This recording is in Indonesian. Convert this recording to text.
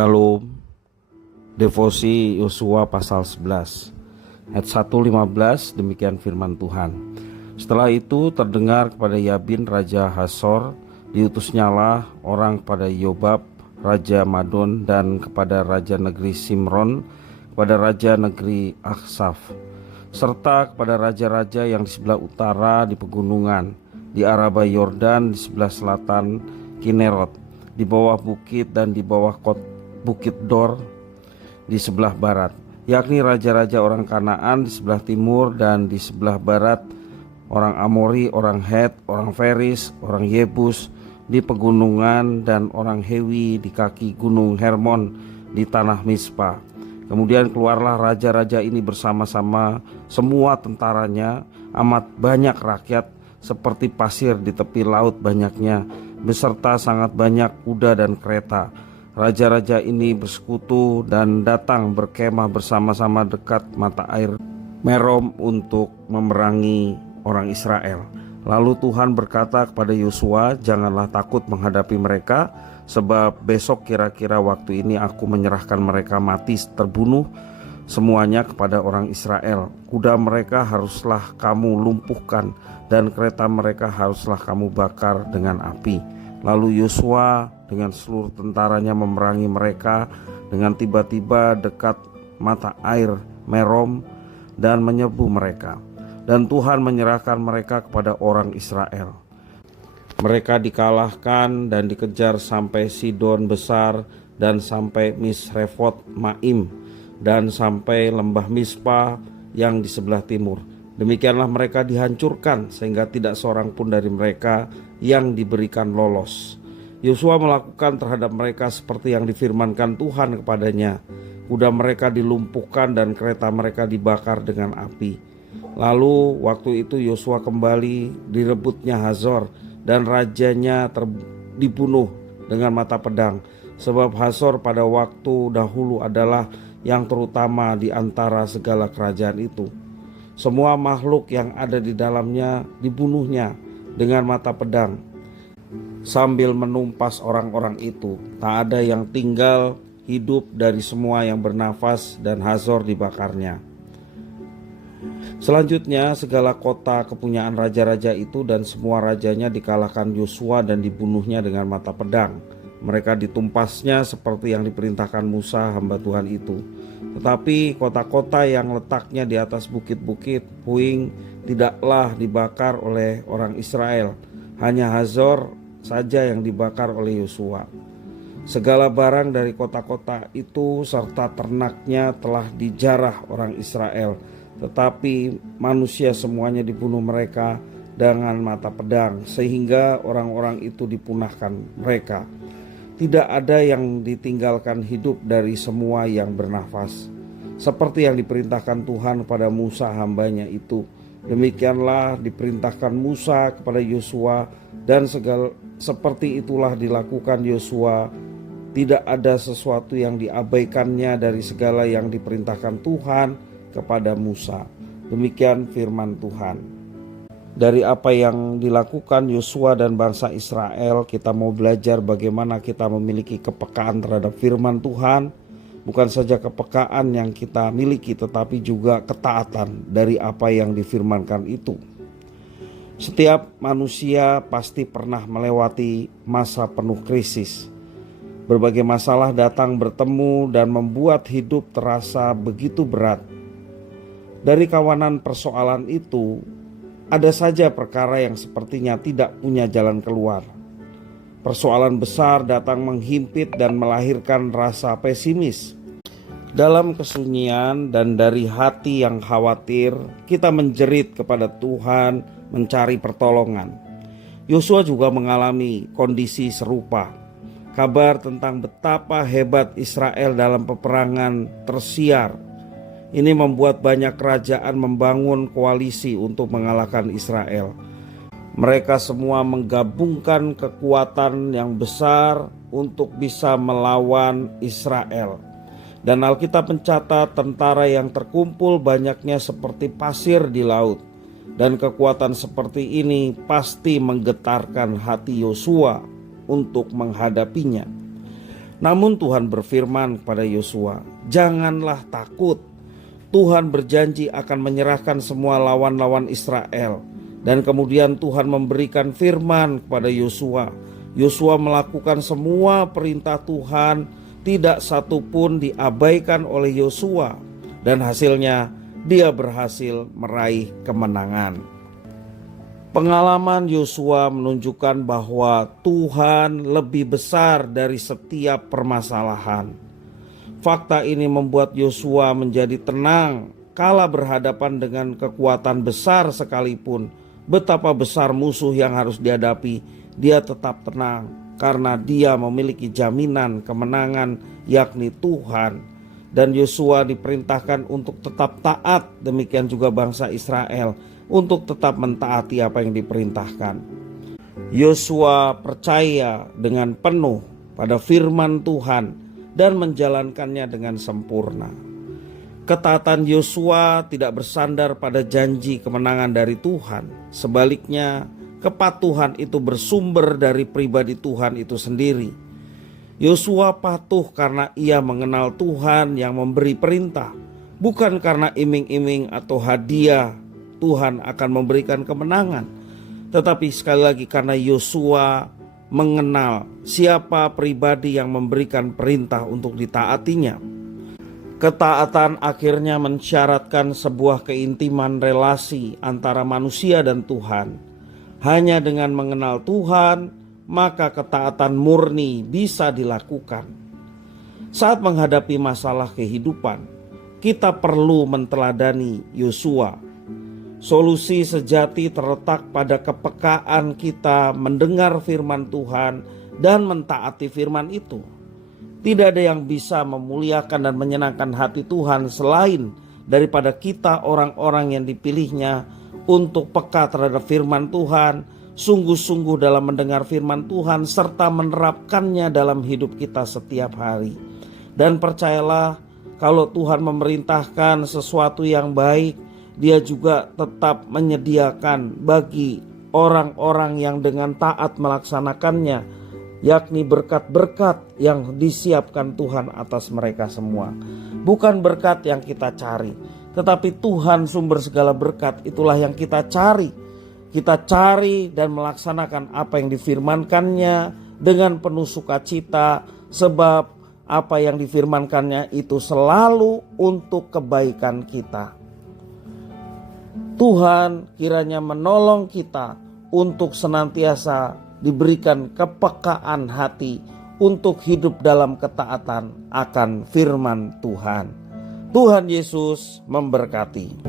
Shalom. Devosi Yosua pasal 11 ayat 1-15, demikian firman Tuhan. Setelah itu terdengar kepada Yabin Raja Hasor, diutusnyalah orang kepada Yobab Raja Madon, dan kepada Raja negeri Simron, kepada Raja negeri Aksaf, serta kepada raja-raja yang di sebelah utara di pegunungan, di Araba Yordan, di sebelah selatan Kinerot, di bawah bukit dan di bawah bukit Dor di sebelah barat, yakni raja-raja orang Kanaan di sebelah timur, dan di sebelah barat orang Amori, orang Het, orang Feris, orang Yebus di pegunungan, dan orang Hewi di kaki gunung Hermon di tanah Mispa. Kemudian keluarlah raja-raja ini bersama-sama semua tentaranya, amat banyak rakyat seperti pasir di tepi laut banyaknya, beserta sangat banyak kuda dan kereta. Raja-raja ini bersekutu dan datang berkemah bersama-sama dekat mata air Merom untuk memerangi orang Israel. Lalu Tuhan berkata kepada Yosua, "Janganlah takut menghadapi mereka, sebab besok kira-kira waktu ini aku menyerahkan mereka mati terbunuh semuanya kepada orang Israel. Kuda mereka haruslah kamu lumpuhkan, dan kereta mereka haruslah kamu bakar dengan api." Lalu Yosua dengan seluruh tentaranya memerangi mereka dengan tiba-tiba dekat mata air Merom dan menyebu mereka. Dan Tuhan menyerahkan mereka kepada orang Israel. Mereka dikalahkan dan dikejar sampai Sidon besar, dan sampai Misrefot Maim, dan sampai lembah Mispa yang di sebelah timur. Demikianlah mereka dihancurkan, sehingga tidak seorang pun dari mereka yang diberikan lolos. Yosua melakukan terhadap mereka seperti yang difirmankan Tuhan kepadanya. Kuda mereka dilumpuhkan dan kereta mereka dibakar dengan api. Lalu waktu itu Yosua kembali, direbutnya Hazor, dan rajanya dibunuh dengan mata pedang. Sebab Hazor pada waktu dahulu adalah yang terutama di antara segala kerajaan itu. Semua makhluk yang ada di dalamnya dibunuhnya dengan mata pedang. Sambil menumpas orang-orang itu, tak ada yang tinggal hidup dari semua yang bernafas, dan Hazor dibakarnya. Selanjutnya segala kota kepunyaan raja-raja itu dan semua rajanya dikalahkan Yosua dan dibunuhnya dengan mata pedang. Mereka ditumpasnya seperti yang diperintahkan Musa hamba Tuhan itu. Tetapi kota-kota yang letaknya di atas bukit-bukit puing tidaklah dibakar oleh orang Israel. Hanya Hazor saja yang dibakar oleh Yosua. Segala barang dari kota-kota itu serta ternaknya telah dijarah orang Israel, tetapi manusia semuanya dibunuh mereka dengan mata pedang, sehingga orang-orang itu dipunahkan mereka. Tidak ada yang ditinggalkan hidup dari semua yang bernafas, seperti yang diperintahkan Tuhan kepada Musa hambanya itu. Demikianlah diperintahkan Musa kepada Yosua, dan seperti itulah dilakukan Yosua. Tidak ada sesuatu yang diabaikannya dari segala yang diperintahkan Tuhan kepada Musa. Demikian firman Tuhan. Dari apa yang dilakukan Yosua dan bangsa Israel, kita mau belajar bagaimana kita memiliki kepekaan terhadap firman Tuhan. Bukan saja kepekaan yang kita miliki, tetapi juga ketaatan dari apa yang difirmankan itu. Setiap manusia pasti pernah melewati masa penuh krisis. Berbagai masalah datang bertemu dan membuat hidup terasa begitu berat. Dari kawanan persoalan itu, ada saja perkara yang sepertinya tidak punya jalan keluar. Persoalan besar datang menghimpit dan melahirkan rasa pesimis. Dalam kesunyian dan dari hati yang khawatir, kita menjerit kepada Tuhan mencari pertolongan. Yosua juga mengalami kondisi serupa. Kabar tentang betapa hebat Israel dalam peperangan tersiar. Ini membuat banyak kerajaan membangun koalisi untuk mengalahkan Israel. Mereka semua menggabungkan kekuatan yang besar untuk bisa melawan Israel. Dan Alkitab mencatat tentara yang terkumpul banyaknya seperti pasir di laut. Dan kekuatan seperti ini pasti menggetarkan hati Yosua untuk menghadapinya. Namun Tuhan berfirman kepada Yosua, "Janganlah takut. Tuhan berjanji akan menyerahkan semua lawan-lawan Israel." Dan kemudian Tuhan memberikan firman kepada Yosua. Yosua melakukan semua perintah Tuhan, tidak satu pun diabaikan oleh Yosua. Dan hasilnya dia berhasil meraih kemenangan. Pengalaman Yosua menunjukkan bahwa Tuhan lebih besar dari setiap permasalahan. Fakta ini membuat Yosua menjadi tenang kala berhadapan dengan kekuatan besar sekalipun. Betapa besar musuh yang harus dihadapi, dia tetap tenang karena dia memiliki jaminan kemenangan, yakni Tuhan. Dan Yosua diperintahkan untuk tetap taat, demikian juga bangsa Israel untuk tetap mentaati apa yang diperintahkan. Yosua percaya dengan penuh pada firman Tuhan dan menjalankannya dengan sempurna. Ketaatan Yosua tidak bersandar pada janji kemenangan dari Tuhan. Sebaliknya, kepatuhan itu bersumber dari pribadi Tuhan itu sendiri. Yosua patuh karena ia mengenal Tuhan yang memberi perintah, bukan karena iming-iming atau hadiah Tuhan akan memberikan kemenangan, tetapi sekali lagi karena Yosua mengenal siapa pribadi yang memberikan perintah untuk ditaatinya. Ketaatan akhirnya mensyaratkan sebuah keintiman relasi antara manusia dan Tuhan. Hanya dengan mengenal Tuhan, maka ketaatan murni bisa dilakukan. Saat menghadapi masalah kehidupan, kita perlu menteladani Yosua. Solusi sejati terletak pada kepekaan kita mendengar firman Tuhan dan mentaati firman itu. Tidak ada yang bisa memuliakan dan menyenangkan hati Tuhan selain daripada kita orang-orang yang dipilihnya untuk peka terhadap firman Tuhan, sungguh-sungguh dalam mendengar firman Tuhan serta menerapkannya dalam hidup kita setiap hari. Dan percayalah, kalau Tuhan memerintahkan sesuatu yang baik, Dia juga tetap menyediakan bagi orang-orang yang dengan taat melaksanakannya, yakni berkat-berkat yang disiapkan Tuhan atas mereka semua. Bukan berkat yang kita cari, tetapi Tuhan sumber segala berkat itulah yang kita cari. Kita cari dan melaksanakan apa yang difirmankannya dengan penuh sukacita, sebab apa yang difirmankannya itu selalu untuk kebaikan kita. Tuhan kiranya menolong kita untuk senantiasa diberikan kepekaan hati untuk hidup dalam ketaatan akan firman Tuhan. Tuhan Yesus memberkati.